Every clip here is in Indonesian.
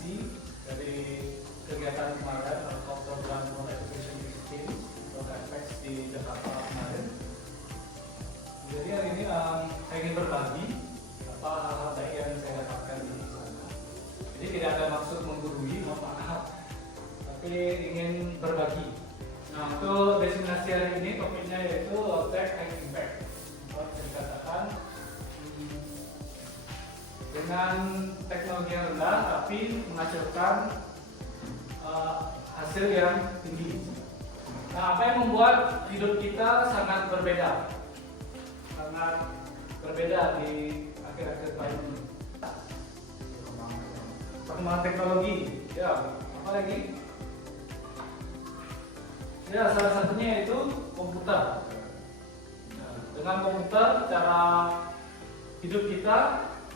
kombinasi dari kegiatan kemarin atau program Education System atau KFX di Jakarta kemarin. Jadi hari ini saya ingin berbagi apa hal-hal baik yang saya dapatkan di sana. Jadi tidak ada maksud menggurui, mohon maaf, tapi ingin berbagi. Nah, untuk destinasi hari ini topiknya yaitu low tech high impact. Atau bisa dikatakan dengan teknologi yang rendah tapi menghasilkan hasil yang tinggi. Nah, apa yang membuat hidup kita sangat berbeda di akhir-akhir tahun ini? Perkembangan teknologi, ya, apa lagi? Ya, salah satunya yaitu komputer. Nah, dengan komputer, cara hidup kita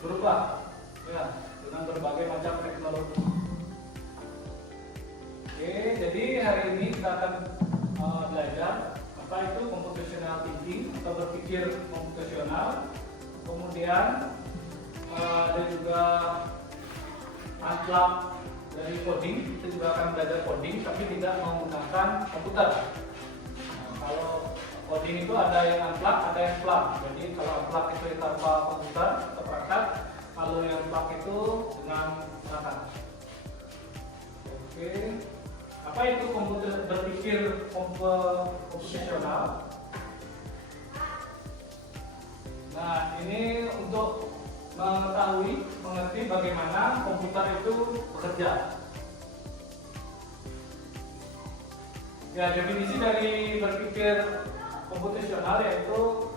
berubah, ya, dengan berbagai macam teknologi. Oke, jadi hari ini kita akan belajar apa itu computational thinking atau berpikir komputasional. Kemudian ada juga unplug dari coding, kita juga akan belajar coding tapi tidak menggunakan komputer. Nah, kalau coding itu ada yang unplug, ada yang plug. Jadi kalau unplug itu tanpa komputer atau perangkat, kalau yang plug itu dengan perangkat. Oke, apa itu komputer berpikir komputasional? Nah, ini untuk mengerti bagaimana komputer itu bekerja. Ya, definisi dari berpikir komputasional yaitu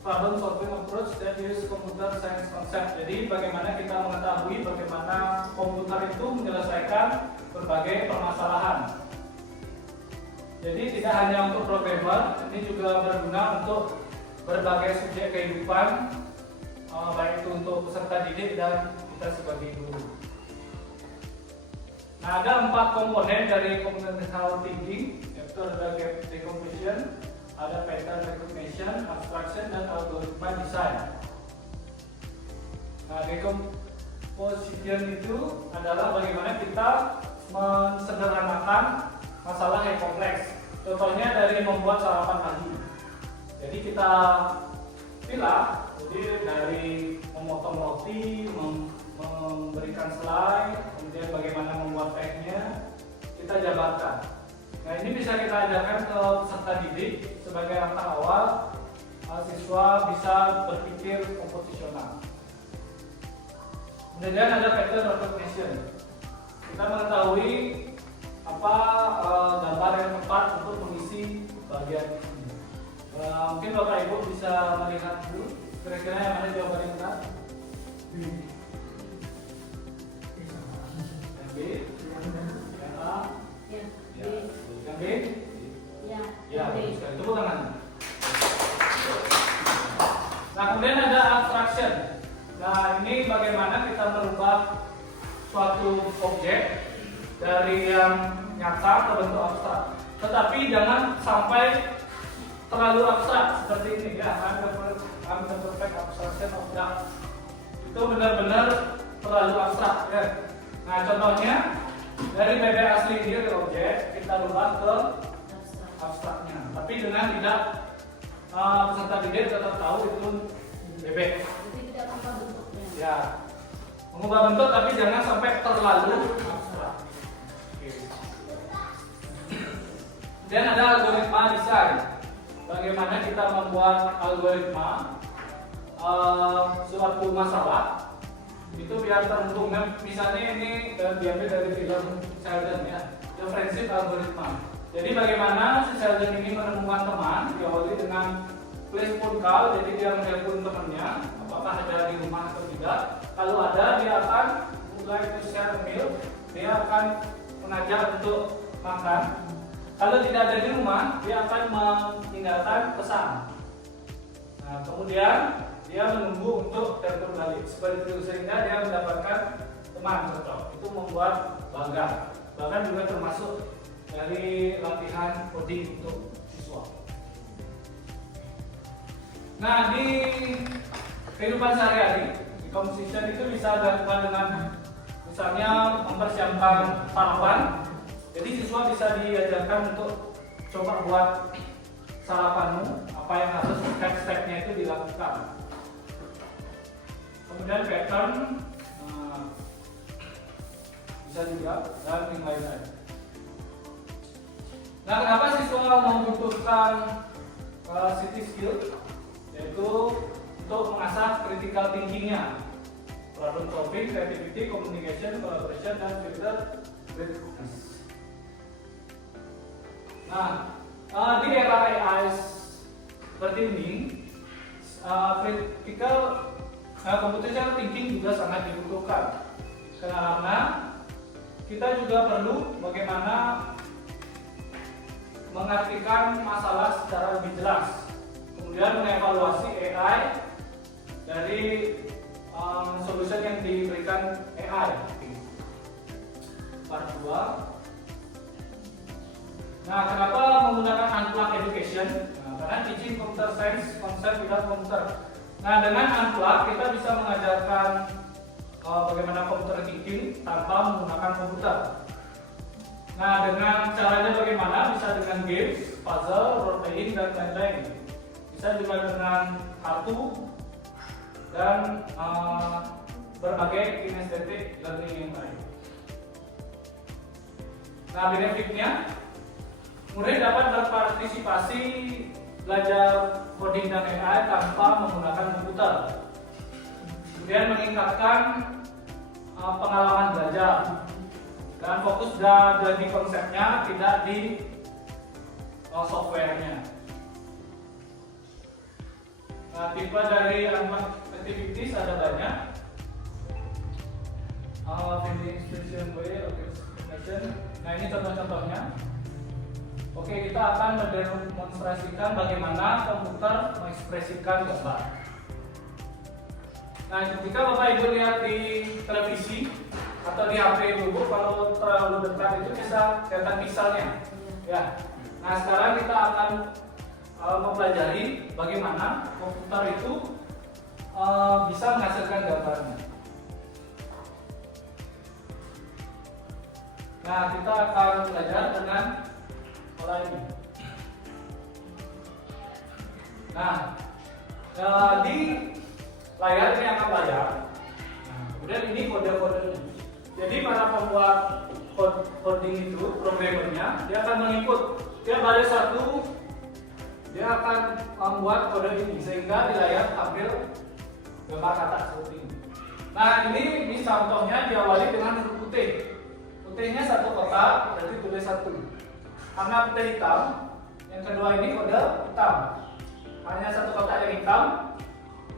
problem solving approach that use computer science concept. Jadi bagaimana kita mengetahui bagaimana komputer itu menyelesaikan berbagai permasalahan. Jadi tidak hanya untuk programmer, ini juga berguna untuk berbagai subjek kehidupan, baik itu untuk peserta didik dan kita sebagai guru. Nah, ada 4 komponen dari computational thinking, yaitu ada decomposition, ada pattern recognition, abstraction, dan algoritma design. Nah, decomposition itu adalah bagaimana kita mensederhanakan masalah yang kompleks. Contohnya dari membuat sarapan pagi. Jadi kita pilah, jadi dari memotong roti, memberikan selai, kemudian bagaimana membuat tehnya, kita jabarkan. Nah, ini bisa kita ajarkan ke peserta didik sebagai langkah awal siswa bisa berpikir komposisional. Kemudian ada pattern recognition. Kita mengetahui apa gambar yang tepat untuk mengisi bagian ini. Mungkin Bapak Ibu bisa melihat dulu kira-kira yang mana jawaban yang benar? Yang B, yang A, ya. Yang B, ya, bagus sekali. Tepuk tangan. Nah, kemudian ada abstraction. Nah, ini bagaimana kita merubah suatu objek dari yang nyata ke bentuk abstrak. Tetapi jangan sampai terlalu abstrak seperti ini, ya. Perfect abstraction of that. Itu benar-benar terlalu abstrak, ya. Nah, contohnya dari bebek asli ini dari objek kita rubah ke abstraknya, tapi dengan tidak peserta didik tetap tahu itu bebek. Jadi tidak mengubah bentuknya. Ya, mengubah bentuk tapi jangan sampai terlalu abstrak. Dan ada algoritma desain. Bagaimana kita membuat algoritma suatu masalah itu biar terhubung. Misalnya ini diambil dari film Sheldon, ya, The Friendship Algorithm. Jadi bagaimana si Sheldon ini menemukan teman, diawali dengan please phone call. Jadi dia menelpon temannya, apakah ada di rumah atau tidak. Kalau ada, dia akan mulai to share meal, dia akan mengajak untuk makan. Kalau tidak ada di rumah, dia akan meninggalkan pesan. Nah, kemudian dia menunggu untuk telepon balik. Seperti itu, sehingga dia mendapatkan teman cocok. Itu membuat bangga. Bahkan juga termasuk dari latihan coding untuk siswa. Nah, di kehidupan sehari-hari, di composition itu bisa dilakukan dengan misalnya mempersiapkan sarapan. Jadi siswa bisa diajarkan untuk coba buat sarapanmu, apa yang harus step-stepnya itu dilakukan. Kemudian pattern bisa juga, dan yang lain-lain. Nah, kenapa siswa membutuhkan city skill? Yaitu untuk mengasah critical thinking-nya, problem solving, creativity, communication, collaboration, dan filter criticism. Nah, di era AI seperti ini, critical computational thinking juga sangat dibutuhkan, karena kita juga perlu bagaimana mengartikan masalah secara lebih jelas, kemudian mengevaluasi AI dari solusi yang diberikan AI. Part 2. Nah, kenapa menggunakan unplugged education? Nah, karena teaching computer science konsep without computer. Nah, dengan unplugged kita bisa mengajarkan bagaimana computer thinking tanpa menggunakan komputer. Nah, dengan caranya bagaimana? Bisa dengan games, puzzle, role playing, dan lain-lain. Bisa juga dengan kartu dan berbagai kinesthetic learning yang lain. Nah, benefitnya, murid dapat berpartisipasi belajar coding dan AI tanpa menggunakan komputer. Kemudian meningkatkan pengalaman belajar dan fokus dari konsepnya, tidak di softwarenya. Nah, tipe dari activities ada banyak. Nah, ini contoh-contohnya. Oke, kita akan mendemonstrasikan bagaimana komputer mengekspresikan gambar. Nah, jika Bapak Ibu lihat di televisi atau di HP dulu, kalau terlalu dekat itu bisa kelihatan pixelnya. Ya. Nah, sekarang kita akan mempelajari bagaimana komputer itu bisa menghasilkan gambarnya. Nah, kita akan belajar dengan pola ini. Nah, di layar ini akan layar. Nah, kemudian ini kode-kodenya. Jadi para pembuat coding itu, programmernya, dia akan menginput tiap baris satu, dia akan membuat kode ini sehingga di layar tampil gambar kata seperti ini. Nah, ini contohnya diawali dengan huruf putih. Putihnya satu kotak, berarti tulis satu. Karena putih hitam, yang kedua ini kode hitam. Hanya satu kotak yang hitam,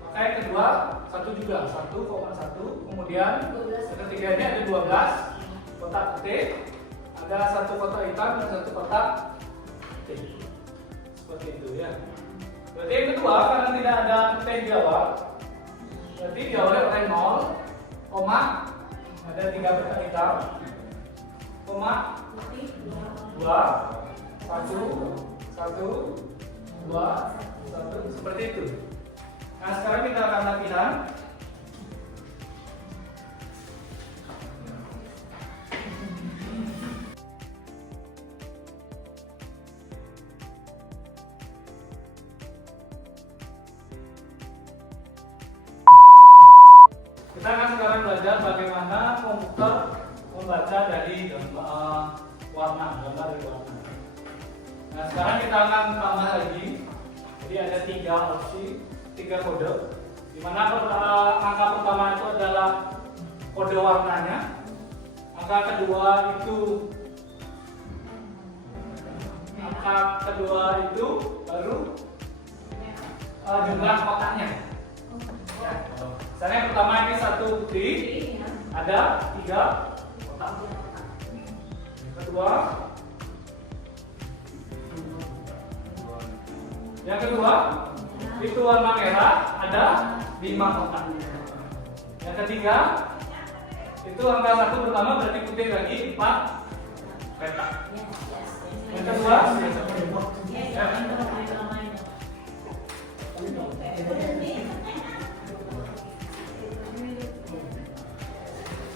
maka yang kedua satu juga, 1,1. Kemudian yang ketiga ini ada 12 kotak putih, ada satu kotak hitam dan satu kotak putih. Seperti itu ya. Berarti yang kedua, karena tidak ada putih di awal, berarti diawali oleh 0, koma, ada 3 kotak hitam, koma, 2, 1, 1, 2, 1, seperti itu. Nah, sekarang kita akan latihan. Kita akan sekarang belajar bagaimana komputer membaca dari warna, gambar dari warna. Nah, sekarang kita akan tambah lagi. Jadi ada 3 opsi, 3 kode. Di mana angka pertama itu adalah kode warnanya. Angka kedua itu baru jumlah kotaknya. Ya. Misalnya yang pertama ini 1 putih, ada 3 kotak. Yang kedua itu warna merah, ada 5 kotak. Yang ketiga itu angka 1 pertama berarti putih lagi 4 petak. Yang kedua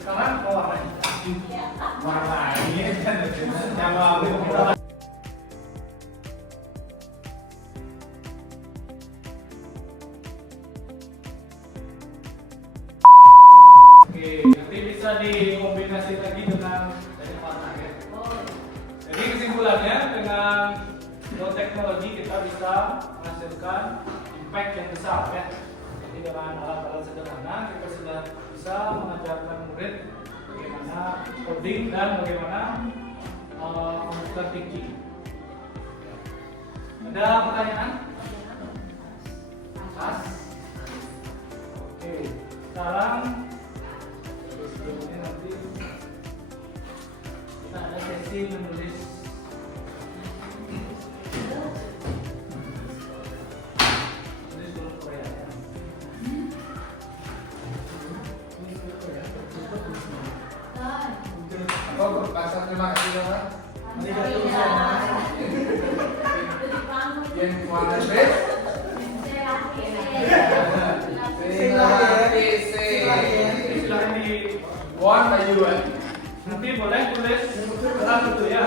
Sekarang mau warna hitam. Warna ini kan yang mau. Oke, nanti bisa dikombinasi lagi dengan banyak warna ya. Jadi kesimpulannya dengan teknologi kita bisa menghasilkan impact yang besar ya. Jadi dengan alat-alat sederhana kita sudah bisa mengajarkan murid bagaimana coding dan bagaimana computer thinking. Ada pertanyaan? Pas? Oke, sekarang sebelumnya nanti kita ada sesi menulis huruf Korea ya. Oh, bahasa terima kasih Bapak. Yang warna red. Silahkan di One by UN. nanti boleh tulis berat itu ya.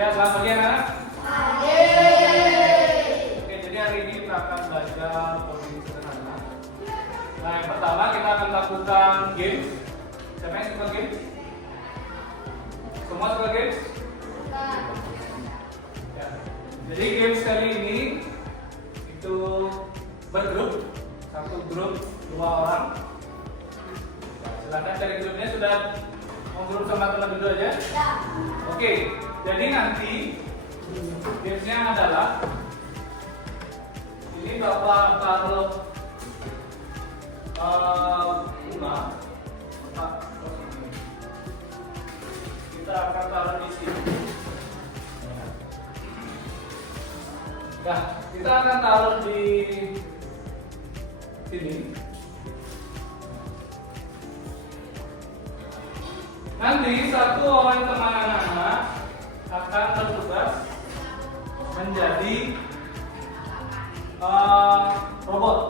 Ya, selamat pagi anak. Oke, jadi hari ini kita akan belajar coding sederhana. Nah, yang pertama kita akan lakukan games. Siapa yang suka games? Semua suka games? Ya. Jadi games kali ini itu bergrup, satu grup 2 orang. Silakan cari grupnya, sudah mau grup sama teman dulu aja. Oke, jadi nanti gamesnya adalah ini Bapak taruh bunga. Kita akan taruh di sini. Nah, kita akan taruh di sini. Nanti satu orang teman anak-anak akan bertugas menjadi robot.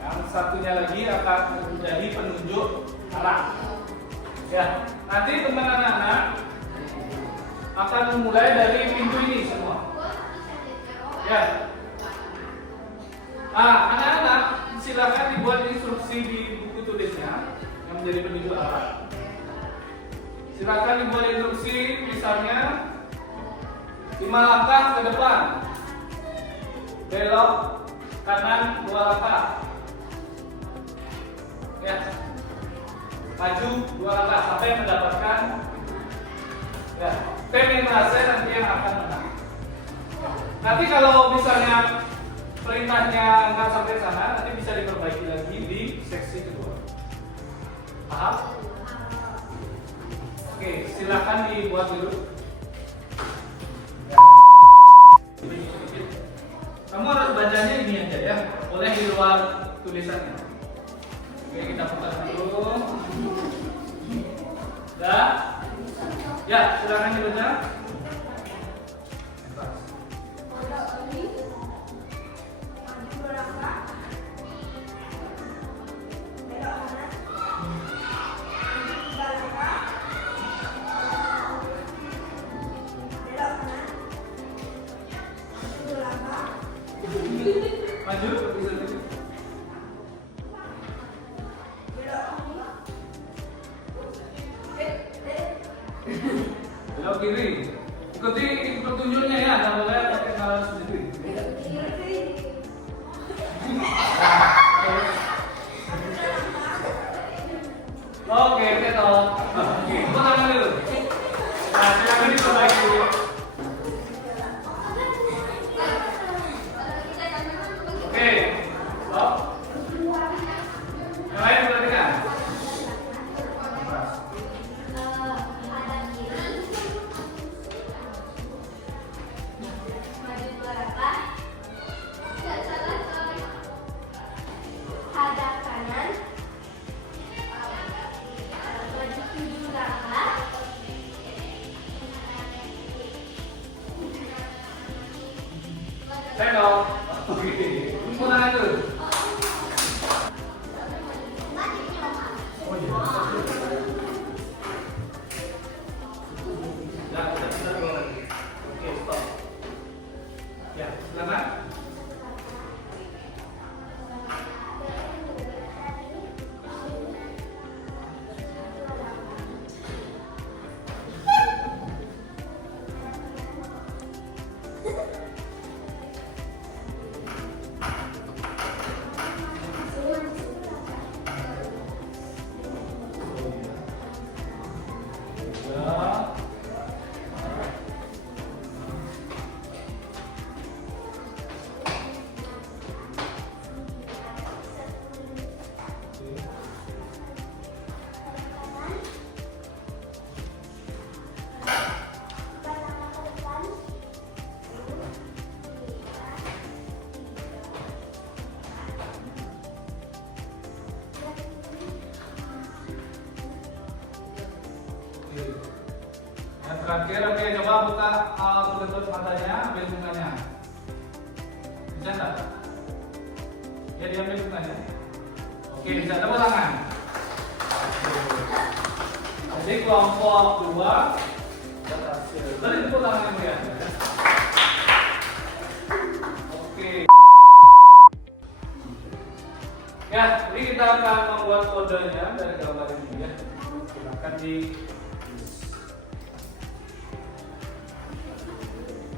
Yang satunya lagi akan menjadi penunjuk arah. Ya, nanti teman anak-anak akan memulai dari pintu ini semua. Ya. Anak-anak silakan dibuat instruksi di buku tulisnya yang menjadi penunjuk arah. Silakan dibuat instruksi, misalnya 5 langkah ke depan, belok kanan 2 langkah, ya, maju 2 langkah sampai mendapatkan, ya, tim yang berhasil nanti yang akan menang. Nanti kalau misalnya perintahnya nggak sampai sana, nanti bisa diperbaiki lagi di seksi kedua. Paham? Oke, silakan dibuat dulu. Ya. Kamu harus bacanya ini aja ya, boleh di luar tulisannya. Oke, kita putar dulu. Dah? Ya, silakan dibaca. Maju, bisa dulu. Belok kiri. Ikuti petunjuknya ya, nggak boleh pakai nalar sendiri. Oke, toh. Oke, putar dulu. Nah, silakan diperbaiki dulu. Oke, stop. Yang lain perhatikan. Hadap kanan, maju 7 Sendok. Oke. Kumpul tangan dulu. Oh iya. Ya, kita dulu lagi. Oke, stop. Ya, silakan. Ya. Yang terakhir, oke, coba buka tutup matanya, ambil bunganya. Bisa nggak? Ya, diambil bunganya. Oke, bisa tepuk tangan. Jadi kelompok 2 berhasil. Tadi tepuk tangan ya. Oke. Ya, jadi kita akan membuat kodenya dari gambar ini ya. Silakan di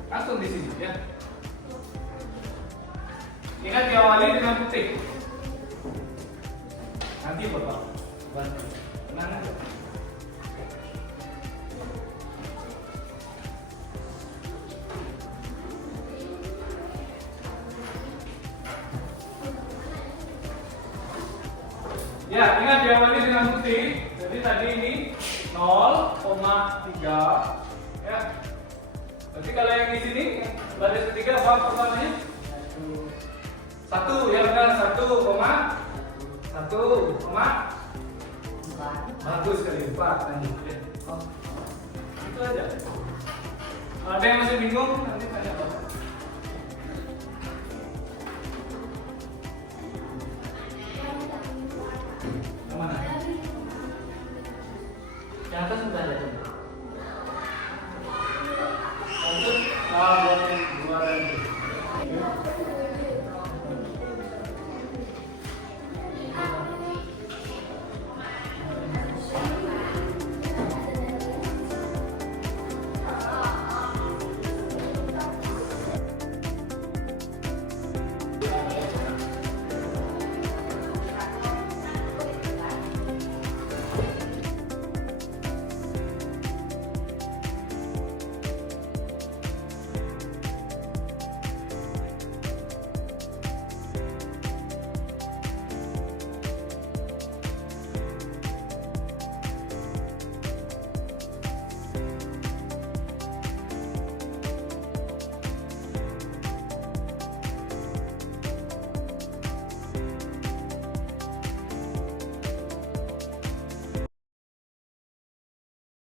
langsung di sini ya. Ingat diawali dengan putih. Nanti Bapak bantu. Tenang aja. Ya, ingat diawali dengan putih. Jadi tadi ini 0,3 ya. Jadi kalau yang di sini baris ketiga apa pertamanya? 1 ya benar 1,1 bagus sekali 4 tadi. Oh, itu aja. Ada yang masih bingung nanti tanya Bapak. Yang mana? Yang atas sudah ada. Untuk